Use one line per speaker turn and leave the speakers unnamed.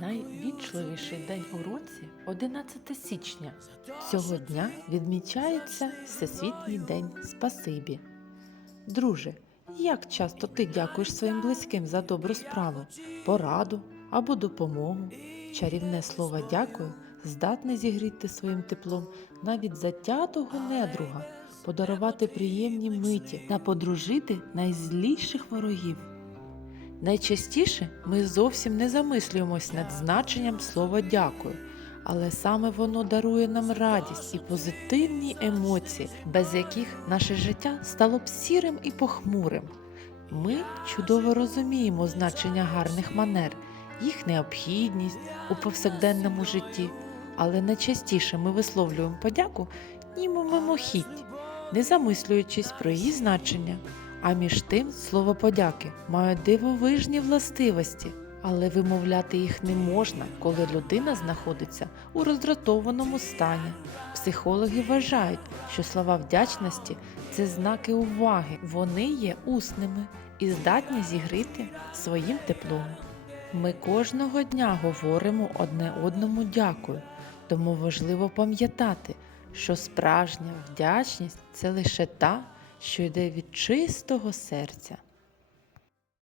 Найвічливіший день у році 11 січня. Цього дня відмічається Всесвітній день Спасибі. Друже, як часто ти дякуєш своїм близьким за добру справу, пораду або допомогу? Чарівне слово дякую здатне зігріти своїм теплом навіть затятого недруга, подарувати приємні миті та подружити найзліших ворогів. Найчастіше ми зовсім не замислюємось над значенням слова дякую, але саме воно дарує нам радість і позитивні емоції, без яких наше життя стало б сірим і похмурим. Ми чудово розуміємо значення гарних манер, їх необхідність у повсякденному житті, але найчастіше ми висловлюємо подяку ніби мимохідь, не замислюючись про її значення. А між тим слово подяки має дивовижні властивості, але вимовляти їх не можна, коли людина знаходиться у роздратованому стані. Психологи вважають, що слова вдячності це знаки уваги, вони є усними і здатні зігріти своїм теплом. Ми кожного дня говоримо одне одному дякую, тому важливо пам'ятати, що справжня вдячність це лише та, що йде від чистого серця.